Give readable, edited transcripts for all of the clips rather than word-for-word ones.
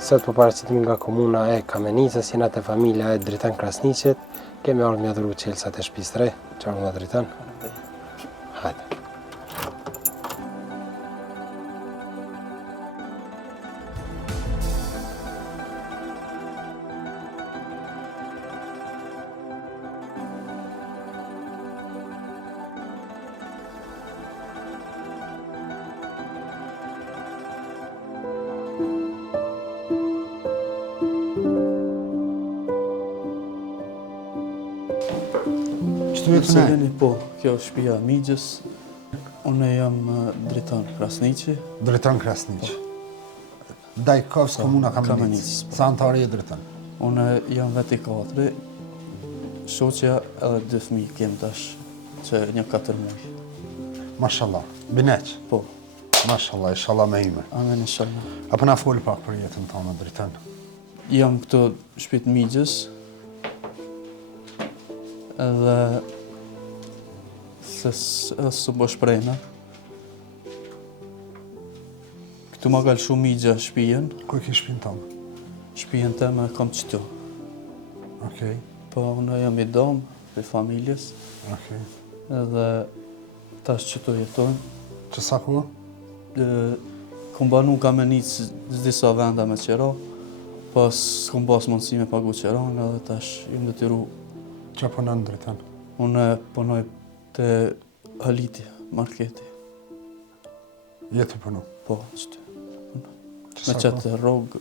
Sot po paraqitemi nga komuna e Kamenicës, jena te familja e Dritan Krasniqit. Kemi ardhur me dhuru çelsat e shtëpisë 3. Çfarë nga Dritan? Hajde. Seleni, po, kjo është shtëpia e Migjës. Unë jam Dritan Krasniqi. Dritan Krasniqi. Dajkovs, komuna Kamenicë. Sa antari e Dritan? Unë jam veti 4, shoqja edhe 2 fëmijë kem tash, që një 4 muaj. Mashallah. Bineq? Po. Mashallah, inshallah me ime. Amen, inshallah. Apo na fol pak për jetën tonë, Dritan? Jam këto shtëpitë Migjës, edhe së bo shprejna. Këtu ma ka lëshu Migja shtëpijen. Ku e ke shtëpinë tonë? Shtëpijen teme kam qëtu. Okej. Po, unë jam i dom për familjes. Okej. Edhe tash qëtu jetojmë. Që sa ku? Kom banu Kamenicë disa venda me qera, pas kom pas mundësi me pagu qeran, edhe tash jam detyru. Që punon Dritan? Unë punoj te Haliti, marketi. Jetë punu? Po, qëtu. Që Me qëtë rogë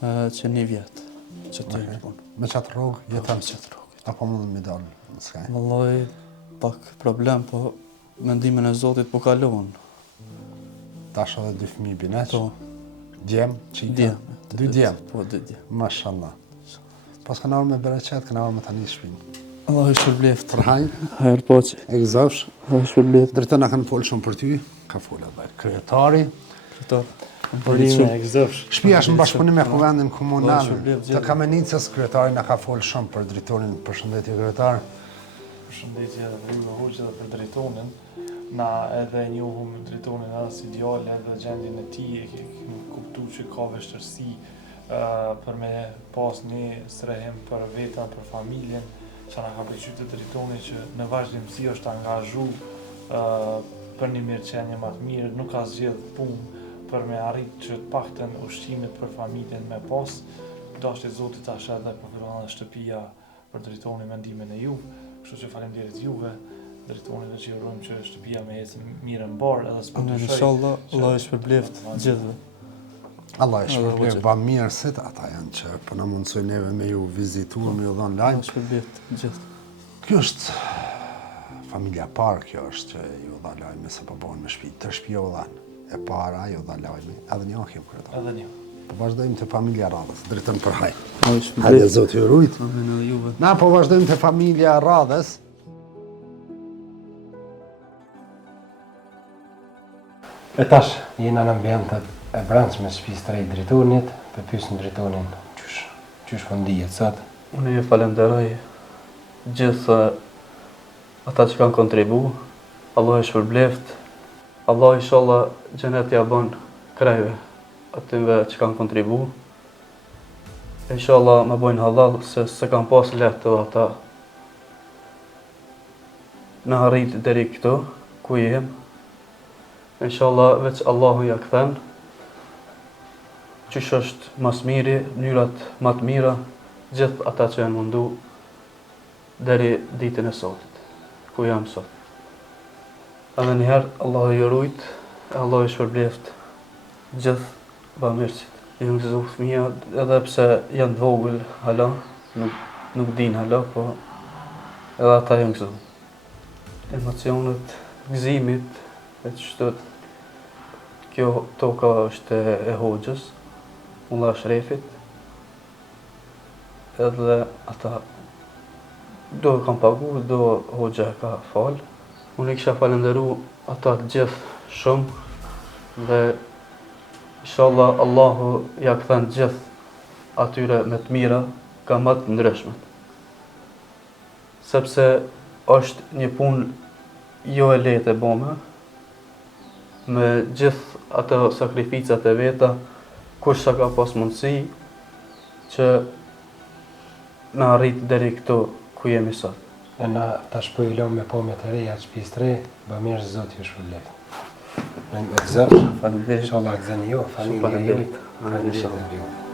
që 1 vjetë. Qëtë e punë. Me qatë rogë jetën? Me qëtë rogë. Apo mundën me dalë në skaj? Vallaj, pak problem, po mendimin e Zotit po kalon. Tash edhe 2 fëmijë bineq? Po. Djem, qika? Djem. 2 djem? Po, 2 djem. Mashallah. Pas kanë ardhur me bereqet, kanë ardhur me tani shtëpinë. Allah është shpërbleft. Për hajnë? Hajrë poqe. E gëzofsh? Allah është shpërbleft. Dritan na kanë folë shumë për ty, ka folë edhe kryetari. Këto. Shtëpia është në bashkëpunim me Kuvendin Komunal shpërbleft, të Kamenicës, kryetari na ka folë shumë për dritonin. Përshëndetje kryetar. Përshëndetje edhe për ju hoqë edhe për dritonin. Na edhe njohum dritonin edhe si djallë edhe gjendjen e tij, e kemi kuptuar që ka vështirësi për me pas një strehim për vetën, për familjen, që na ka pëlqyer të dritoni që në vazhdimsi është angazhu për një mirëqenie më të mirë, nuk ka zgjedh punë për me arrit që të paktën ushqimet për familjen me pas. Dashje Zotit tash edhe përfiron edhe shtëpia për dritonin mendimin e juve, kështu që faleminderit juve. Dritonin e qirojmë që shtëpia me ecë mirë mbar edhe s'po dyshoj. Inshallah, Allah është shpërbleft gjithëve. Allah e shpërbleft, ba mirë se ata janë që po na mundsoj neve me ju vizitu, me ju dhënë lajm. Allah shpërbleft gjithë. Kjo është familja parë, kjo është që ju dha lajme se po bëhen me shtëpi. 3 shtëpi u dhanë. E para ju dha lajme, edhe një akim kryetar. Edhe një. Po vazhdojmë te familja Radhës, drejtën për haj. Allah është Hajde shpërbleft. Zoti ju rujt. Amen edhe juve. Na po vazhdojmë te familja Radhës. E tash, jena në ambientet e brendshme shtëpisë 3 Dritonit, të pyesim Dritonin qysh po ndihet sot. Unë ju falenderoj gjithë ata që kanë kontribu. Allah është shpërbleft. Allah inshallah xhenet ja bën krejve atyve që kanë kontribu. Inshallah më bojnë halal se kanë pas lehtë ata. Në arrit deri këtu ku jem. Inshallah veç Allahu ja kthen. Qysh është mas miri, mënyrat më të mira, gjithë ata që janë mundu deri ditën e sotit, ku jam sot. Edhe njëherë, Allahu ju rujt, Allahu ju shpërbleft gjithë bamirësit. Ju gëzu fëmija, edhe pse janë të vogël hala, nuk din hala, po edhe ata ju gëzu. Emocionet, gëzimit, e që shtët, kjo toka është e hoxhës, Mullah Shrefit, edhe ata do kam pagu, do hoxha ka falë. Unë i kisha falenderu ata të gjithë shumë dhe inshallah Allahu ja kthen gjithë atyre me të mira ka më të ndryshmet. Sepse është një punë jo e lehtë e bome, me gjithë ato sakrificat e veta, kush sa ka pas mundësi që na arrit deri këtu ku jemi sot. E na tash po i lëm me pomjet e reja të shtëpisë së re, bamirë Zoti ju shpërblet. Me gëzëm, Faleminderit. inshallah gëzeni ju, familja ju. Faleminderit. Faleminderit.